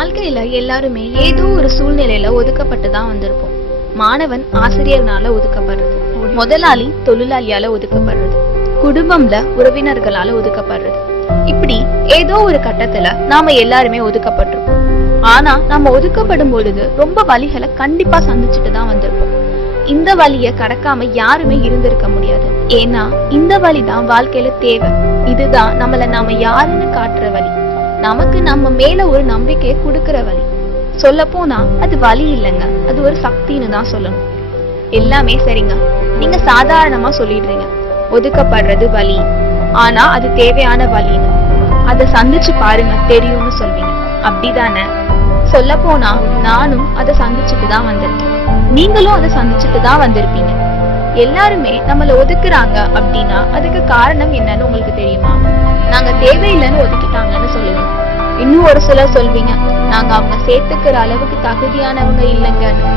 வாழ்க்கையில எல்லாருமே ஏதோ ஒரு சூழ்நிலையில ஒதுக்கப்பட்டுதான் வந்திருப்போம். மாணவன் ஆசிரியர்னால ஒதுக்கப்படுறது, முதலாளி தொழிலாளியால ஒதுக்கப்படுறது, குடும்பம்ல உறவினர்களால ஒதுக்கப்படுறது. இப்படி ஏதோ ஒரு கட்டத்துல நாம எல்லாருமே ஒதுக்கப்பட்டிருப்போம். ஆனா நம்ம ஒதுக்கப்படும் பொழுது ரொம்ப வலிகளை கண்டிப்பா சந்திச்சுட்டு தான் வந்திருப்போம். இந்த வலிய கடக்காம யாருமே இருந்திருக்க முடியாது. ஏன்னா இந்த வலிதான் வாழ்க்கையில தேவை. இதுதான் நாம யாருன்னு காட்டுற வலி, நமக்கு நம்ம மேல ஒரு நம்பிக்கையை கொடுக்கிற வலி. சொல்ல போனா அது வலி இல்லைங்க, அது ஒரு சக்தின்னு தான் சொல்லணும். எல்லாமே சரிங்க, நீங்க சாதாரணமா சொல்லிடுறீங்க ஒதுக்கப்படுறது வலி, ஆனா அது தேவையான வலின்னு. அதை சந்திச்சு பாருங்க தெரியும்னு சொல்வீங்க, அப்படிதானே? சொல்ல போனா நானும் அதை சந்திச்சுட்டு தான் வந்திருக்கேன், நீங்களும் அதை சந்திச்சுட்டு தான் வந்திருப்பீங்க. எல்லாருமே நம்மள ஒதுக்குறாங்க அப்படின்னா அதுக்கு காரணம் என்னன்னு உங்களுக்கு தெரியுமா? நாங்க தேவையில்லைன்னு ஒதுக்கிட்டாங்கன்னு சொல்லுவீங்க. இன்னும் ஒரு சிலர் சொல்வீங்க, நாங்க அவங்க சேர்த்துக்கிற அளவுக்கு தகுதியானவங்க இல்லைங்கன்னு.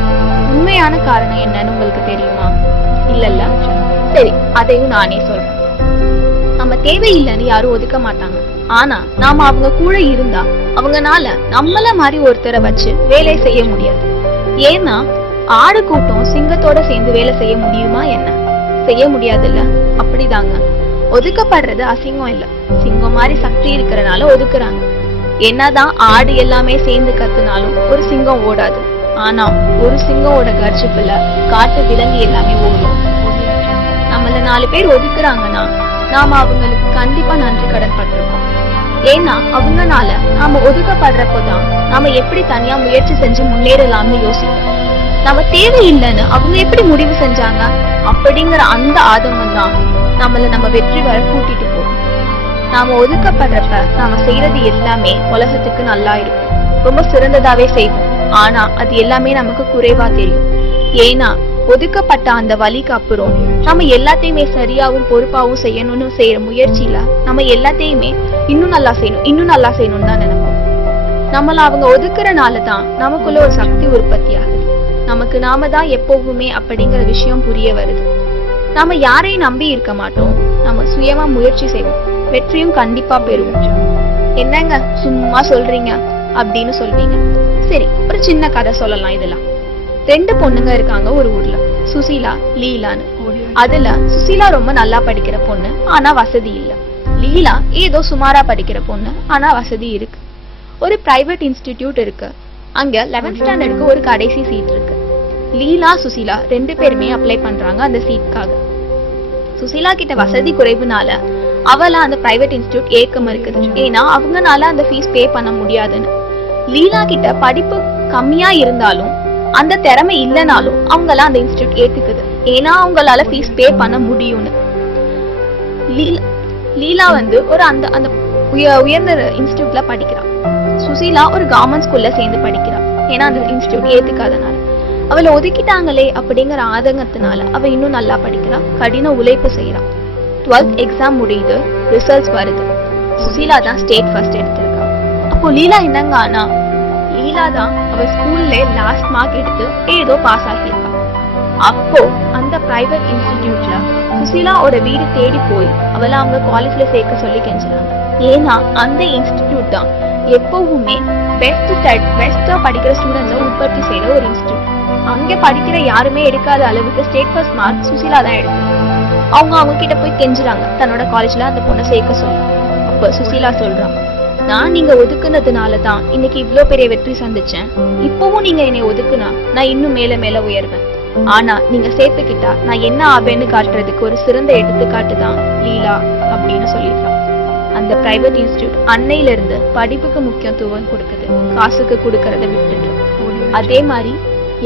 உண்மையான காரணம் என்னன்னு உங்களுக்கு தெரியுமா? இல்லல்ல, சரி, அதையும் நானே சொல்றேன். நம்ம தேவையில்லைன்னு யாரும் ஒதுக்க மாட்டாங்க. ஆனா நாம அவங்க கூட இருந்தா அவங்கனால நம்மள மாதிரி ஒருத்தரை வச்சு வேலை செய்ய முடியாது. ஏன்னா ஆடு கூட்டம் சிங்கத்தோட சேர்ந்து வேலை செய்ய முடியுமா என்ன? செய்ய முடியாது இல்ல? அப்படிதாங்க, ஒதுக்கப்படுறது அசிங்கம் இல்ல, சிங்கம் மாதிரி சக்தி இருக்கிறனால ஒதுக்குறாங்க. என்னதான் ஆடு எல்லாமே சேர்ந்து கத்துனாலும் ஒரு சிங்கம் ஓடாது. ஆனா ஒரு சிங்கமோட கர்ஜிப்புல காட்டு விலங்கு எல்லாமே ஓடும். நம்மள 4 பேர் ஒதுக்குறாங்கன்னா நாம அவங்களுக்கு கண்டிப்பா நன்றி கடன் பட்டிருக்கோம். ஏன்னா அவங்கனால நாம ஒதுக்கப்படுறப்போதான் நாம எப்படி தனியா முயற்சி செஞ்சு முன்னேறலாம்னு யோசிப்போம். நம்ம தேவையில்லைன்னு அவங்க எப்படி முடிவு செஞ்சாங்க அப்படிங்கிற அந்த ஆதங்கம் தான் நம்ம வெற்றி வர கூட்டிட்டு போகும். நாம ஒதுக்கப்படுறப்ப நாம செய்யறது எல்லாமே உலகத்துக்கு நல்லா இருக்கும், ரொம்ப சிறந்ததாவே செய்வோம். ஆனா அது எல்லாமே நமக்கு குறைவா தெரியும். ஏன்னா ஒதுக்கப்பட்ட அந்த வலிக்கு அப்புறம் நம்ம எல்லாத்தையுமே சரியாவும் பொறுப்பாவும் செய்யணும்னு செய்யற முயற்சியில நம்ம எல்லாத்தையுமே இன்னும் நல்லா செய்யணும்னு தான் நினைப்போம். நம்மள அவங்க ஒதுக்குறனாலதான் நமக்குள்ள ஒரு சக்தி உற்பத்தி ஆகுது. நமக்கு நாம தான் எப்பவுமே அப்படிங்கிற விஷயம் புரிய வருது. நாம யாரையும் நம்பி இருக்க மாட்டோம், நம்ம சுயமா முயற்சி செய்வோம், வெற்றியும் கண்டிப்பா பெறுவோம். என்னங்க சும்மா சொல்றீங்க அப்படின்னு சொல்வீங்க. சரி, ஒரு சின்ன கதை சொல்லலாம். இதெல்லாம் 2 பொண்ணுங்க இருக்காங்க ஒரு ஊர்ல, சுசீலா லீலான்னு. அதுல சுசீலா ரொம்ப நல்லா படிக்கிற பொண்ணு, ஆனா வசதி இல்ல. லீலா ஏதோ சுமாரா படிக்கிற பொண்ணு, ஆனா வசதி இருக்கு. ஒரு பிரைவேட் இன்ஸ்டிடியூட் இருக்கு, அங்க 11th ஸ்டாண்டர்டுக்கு ஒரு கடைசி சீட் இருக்கு. லீலா சுசீலா 2 பேருமே அப்ளை பண்றாங்க அந்த சீட்காக. சுசீலா கிட்ட வசதி குறைவுனால அவள அந்த பிரைவேட் இன்ஸ்டிடியூட் ஏற்க மறுக்குது. ஏன்னா அவங்கனால அந்த ஃபீஸ் பே பண்ண முடியாதுன்னு. லீலா கிட்ட படிப்பு கம்மியா இருந்தாலும் அந்த திறமை இல்லைனாலும் அவங்கள அந்த இன்ஸ்டிடியூட் ஏத்துக்குது, ஏன்னா அவங்களால ஃபீஸ் பே பண்ண முடியும்னு. லீலா ஒரு அந்த உயர்ந்த இன்ஸ்டிடியூட்ல படிக்கிறான். சுசீலா ஒரு கவர்மெண்ட் ஸ்கூல்ல சேர்ந்து படிக்கிறா, ஏன்னா அந்த இன்ஸ்டிடியூட் ஏத்துக்காதனால. அவளை ஒதுக்கிட்டாங்களே அப்படிங்கிற ஆதங்கத்தினால அவ இன்னும் நல்லா படிக்கிறா, கடின உழைப்பு செய்யறான். 12th எக்ஸாம் முடியுது, ரிசல்ட்ஸ் வருது. சுசீலா தான் ஸ்டேட் ஃபர்ஸ்ட் எடுத்திருக்கா. அப்போ லீலா என்னங்க ஆனா? லீலா தான் அவ ஸ்கூல்ல லாஸ்ட் மார்க் எடுத்து ஏதோ பாஸ் ஆகியிருக்கா. அப்போ அந்த பிரைவேட் இன்ஸ்டிடியூட்ல சுசீலாவோட வீடு தேடி போய் அவளை அவங்க காலேஜ்ல சேர்க்க சொல்லி கெஞ்சுறாங்க. ஏன்னா அந்த இன்ஸ்டிடியூட் தான் எப்பவுமே பெஸ்டா படிக்கிற ஸ்டூடெண்ட்ஸை உற்பத்தி செய்யற ஒரு இன்ஸ்டிடியூட். அங்க படிக்கிற யாருமே எடுக்காத அளவுக்கு ஸ்டேட் ஃபர்ஸ்ட் மார்க் சுசீலா தான் எடுத்து. அவங்க கிட்ட போய் கெஞ்சுறாங்க தன்னோட காலேஜ்ல அந்த பொண்ணை சேர்க்க சொல்லி. அப்ப சுசீலா சொல்றான், நான் நீங்க ஒதுக்குனதுனாலதான் இன்னைக்கு இவ்ளோ பெரிய வெற்றி சந்திச்சேன். இப்பவும் நீங்க என்னை ஒதுக்குனா நான் இன்னும் மேல மேல உயர்வேன். ஆனா நீங்க சேர்த்துக்கிட்டா நான் என்ன ஆவேன்னு காட்டுறதுக்கு ஒரு சிறந்த எடுத்துக்காட்டு தான் லீலா அப்படின்னு சொல்லிடுறான். அந்த பிரைவேட் இன்ஸ்டிடியூட் அன்னையில இருந்து படிப்புக்கு முக்கியத்துவம் கொடுக்குது, காசுக்கு கொடுக்கறத விட்டுட்டு. அதே மாதிரி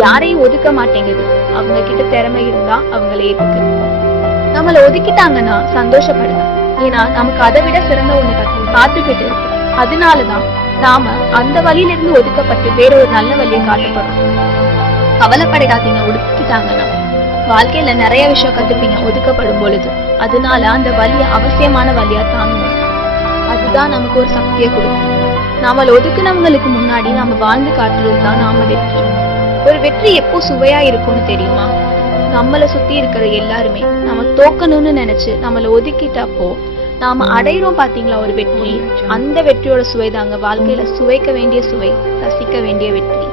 யாரையும் ஒதுக்க மாட்டேங்குது, அவங்க கிட்ட திறமை இருந்தா அவங்களை ஏத்துக்குது. நம்மள ஒதுக்கிட்டாங்கன்னா சந்தோஷப்படுங்க, ஏன்னா நமக்கு அதை விட சிறந்த ஒண்ணு காத்துக்கிட்டு இருக்கு. அதனாலதான் நாம அந்த வழியில இருந்து ஒதுக்கப்பட்டு வேற ஒரு நல்ல வழியை காட்டப்படும். கவலைப்படாதீங்க, ஒதுக்கிட்டாங்கன்னா வாழ்க்கையில நிறைய விஷயம் கத்துப்பீங்க ஒதுக்கப்படும் பொழுது. அதனால அந்த வழிய அவசியமான வழியா தாங்கணும், அதுதான் நமக்கு ஒரு சக்தியை கொடுக்கும். நாம ஒதுக்குனவங்களுக்கு முன்னாடி நாம வாழ்ந்து காட்டுறதுதான் நாம வெற்றி. ஒரு வெற்றி எப்போ சுவையா இருக்கும்னு தெரியுமா? நம்மளை சுத்தி இருக்கிற எல்லாருமே நம்ம தோக்கணும்னு நினைச்சு நம்மளை ஒதுக்கிட்டப்போ நாம அடையிறோம் பாத்தீங்களா ஒரு வெற்றி, அந்த வெற்றியோட சுவை தாங்க வாழ்க்கையில சுவைக்க வேண்டிய சுவை, ரசிக்க வேண்டிய வெற்றி.